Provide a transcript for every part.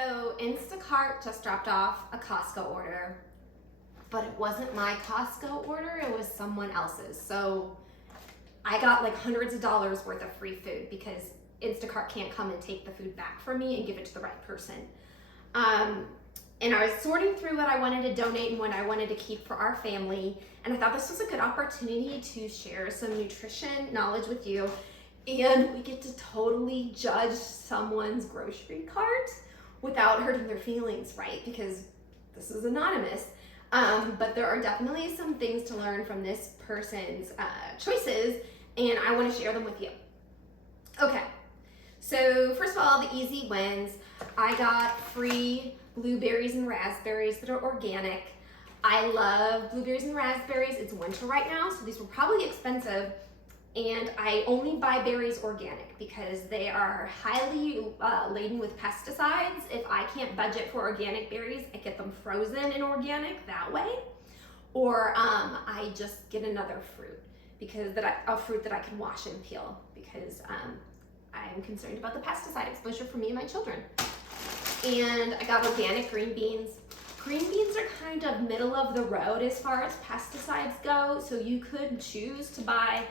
So Instacart just dropped off a Costco order, but it wasn't my Costco order, it was someone else's. So I got like hundreds of dollars worth of free food because Instacart can't come and take the food back from me and give it to the right person. And I was sorting through what I wanted to donate and what I wanted to keep for our family. And I thought this was a good opportunity to share some nutrition knowledge with you. And we get to totally judge someone's grocery cart without hurting their feelings, right? Because this is anonymous. But there are definitely some things to learn from this person's choices, and I want to share them with you. Okay, so first of all, the easy wins. I got free blueberries and raspberries that are organic. I love blueberries and raspberries. It's winter right now, so these were probably expensive. And I only buy berries organic because they are highly laden with pesticides. If I can't budget for organic berries, I get them frozen and organic that way. Or I just get another fruit, because a fruit that I can wash and peel, because I'm concerned about the pesticide exposure for me and my children. And I got organic green beans. Green beans are kind of middle of the road as far as pesticides go, so you could choose to buy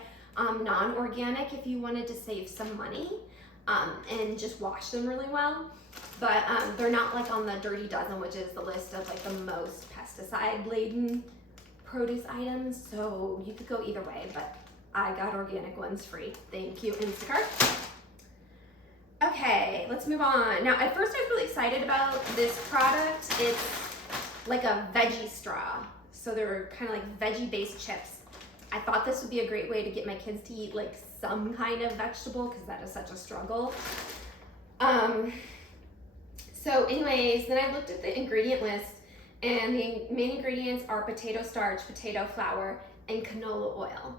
non-organic if you wanted to save some money and just wash them really well. But they're not like on the Dirty Dozen, which is the list of like the most pesticide-laden produce items. So you could go either way, but I got organic ones free. Thank you, Instacart. Okay, let's move on. Now, at first I was really excited about this product. It's like a veggie straw. So they're kind of like veggie-based chips. I thought this would be a great way to get my kids to eat like some kind of vegetable, because that is such a struggle. So anyways, then I looked at the ingredient list, and the main ingredients are potato starch, potato flour, and canola oil.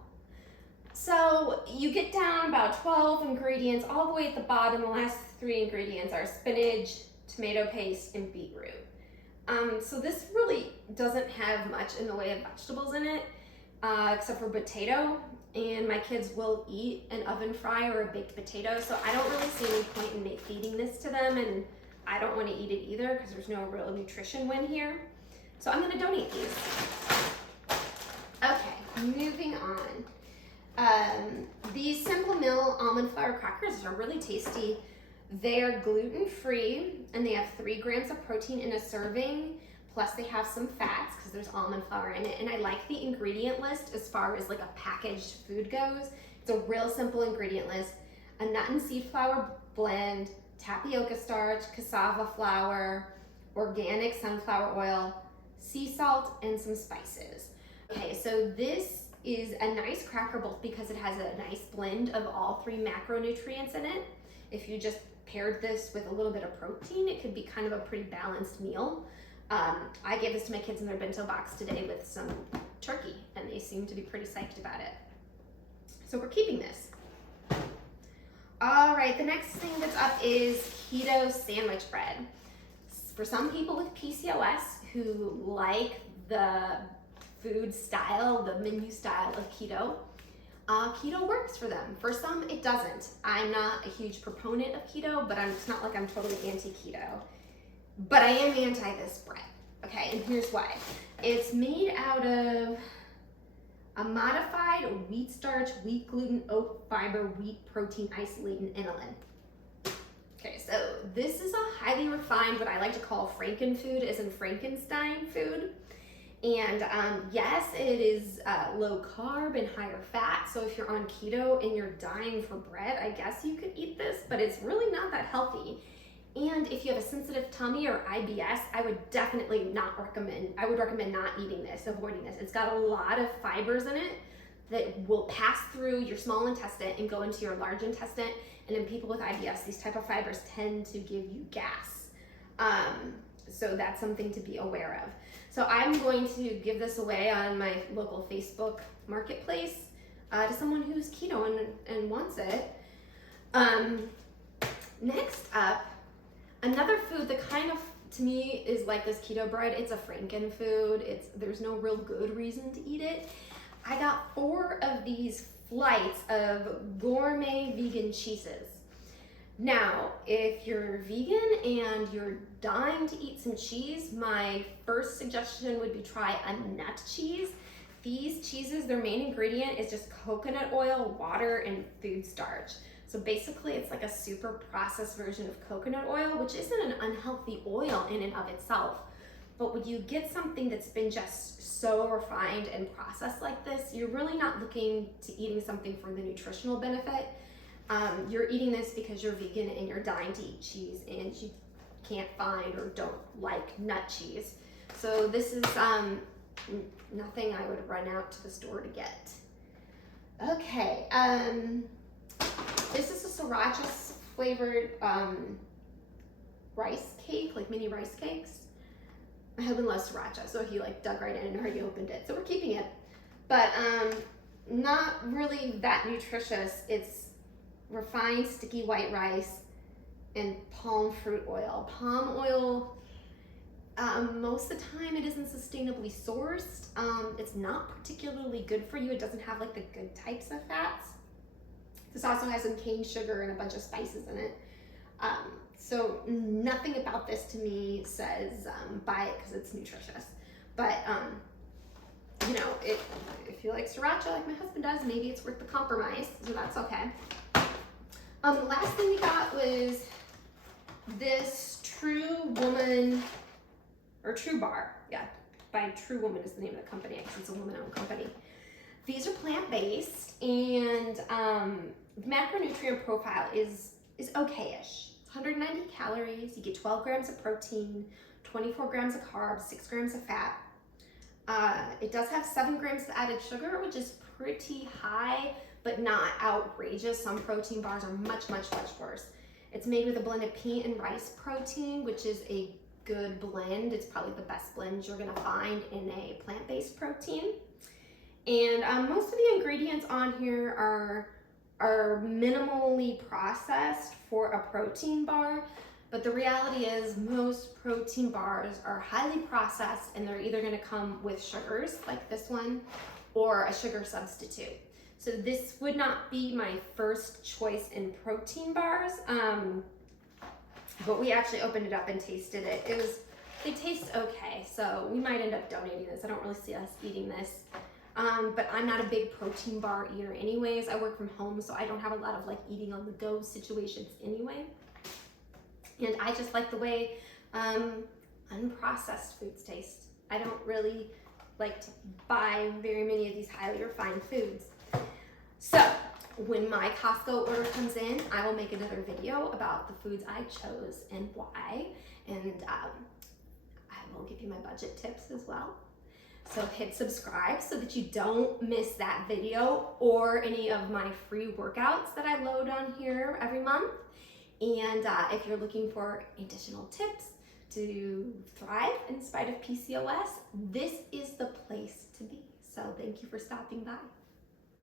So you get down about 12 ingredients all the way at the bottom. The last 3 ingredients are spinach, tomato paste, and beetroot. So this really doesn't have much in the way of vegetables in it. Except for potato, and my kids will eat an oven fry or a baked potato, so I don't really see any point in feeding this to them, and I don't want to eat it either because there's no real nutrition win here. So I'm going to donate these. Okay, moving on. These Simple Mill almond flour crackers are really tasty. They are gluten-free, and they have 3 grams of protein in a serving. Plus they have some fats because there's almond flour in it. And I like the ingredient list as far as like a packaged food goes. It's a real simple ingredient list. A nut and seed flour blend, tapioca starch, cassava flour, organic sunflower oil, sea salt, and some spices. Okay, so this is a nice cracker both because it has a nice blend of all 3 macronutrients in it. If you just paired this with a little bit of protein, it could be kind of a pretty balanced meal. I gave this to my kids in their bento box today with some turkey, and they seem to be pretty psyched about it. So we're keeping this. All right, the next thing that's up is keto sandwich bread. For some people with PCOS who like the food style, the menu style of keto, keto works for them. For some, it doesn't. I'm not a huge proponent of keto, but it's not like I'm totally anti-keto. But I am anti this bread, okay? And here's why. It's made out of a modified wheat starch, wheat gluten, oat fiber, wheat protein isolate, and inulin. Okay, so this is a highly refined, what I like to call Frankenfood, as in Frankenstein food. And yes, it is low carb and higher fat. So if you're on keto and you're dying for bread, I guess you could eat this, but it's really not that healthy. And if you have a sensitive tummy or IBS, I would recommend not eating this, avoiding this. It's got a lot of fibers in it that will pass through your small intestine and go into your large intestine. And in people with IBS, these type of fibers tend to give you gas. So that's something to be aware of. So I'm going to give this away on my local Facebook marketplace to someone who's keto and wants it. Next up, another food that kind of, to me, is like this keto bread. It's a Frankenfood. There's no real good reason to eat it. I got 4 of these flights of gourmet vegan cheeses. Now, if you're vegan and you're dying to eat some cheese, my first suggestion would be try a nut cheese. These cheeses, their main ingredient is just coconut oil, water, and food starch. So basically it's like a super processed version of coconut oil, which isn't an unhealthy oil in and of itself. But when you get something that's been just so refined and processed like this, you're really not looking to eating something for the nutritional benefit. You're eating this because you're vegan and you're dying to eat cheese and you can't find or don't like nut cheese. So this is nothing I would run out to the store to get. Okay, this is a sriracha flavored rice cake, like mini rice cakes. My husband loves sriracha, so he like dug right in and already opened it. So we're keeping it, but not really that nutritious. It's refined sticky white rice and palm fruit oil. Palm oil, most of the time it isn't sustainably sourced. It's not particularly good for you. It doesn't have like the good types of fats. This also has some cane sugar and a bunch of spices in it. So nothing about this to me says buy it because it's nutritious. But you know, if you like sriracha like my husband does, maybe it's worth the compromise, so that's okay. The last thing we got was this True Woman, or True Bar. Yeah, by True Woman is the name of the company. I guess it's a woman-owned company. These are plant-based, and the macronutrient profile is okay-ish. 190 calories, you get 12 grams of protein, 24 grams of carbs, 6 grams of fat. It does have 7 grams of added sugar, which is pretty high, but not outrageous. Some protein bars are much, much, much worse. It's made with a blend of pea and rice protein, which is a good blend. It's probably the best blend you're gonna find in a plant-based protein. And most of the ingredients on here are minimally processed for a protein bar, but the reality is most protein bars are highly processed and they're either gonna come with sugars like this one or a sugar substitute. So this would not be my first choice in protein bars, but we actually opened it up and tasted it. They taste okay, so we might end up donating this. I don't really see us eating this. But I'm not a big protein bar eater anyways. I work from home, so I don't have a lot of like eating on the go situations anyway. And I just like the way unprocessed foods taste. I don't really like to buy very many of these highly refined foods. So when my Costco order comes in, I will make another video about the foods I chose and why. And I will give you my budget tips as well. So hit subscribe so that you don't miss that video or any of my free workouts that I load on here every month. And if you're looking for additional tips to thrive in spite of PCOS, this is the place to be. So thank you for stopping by.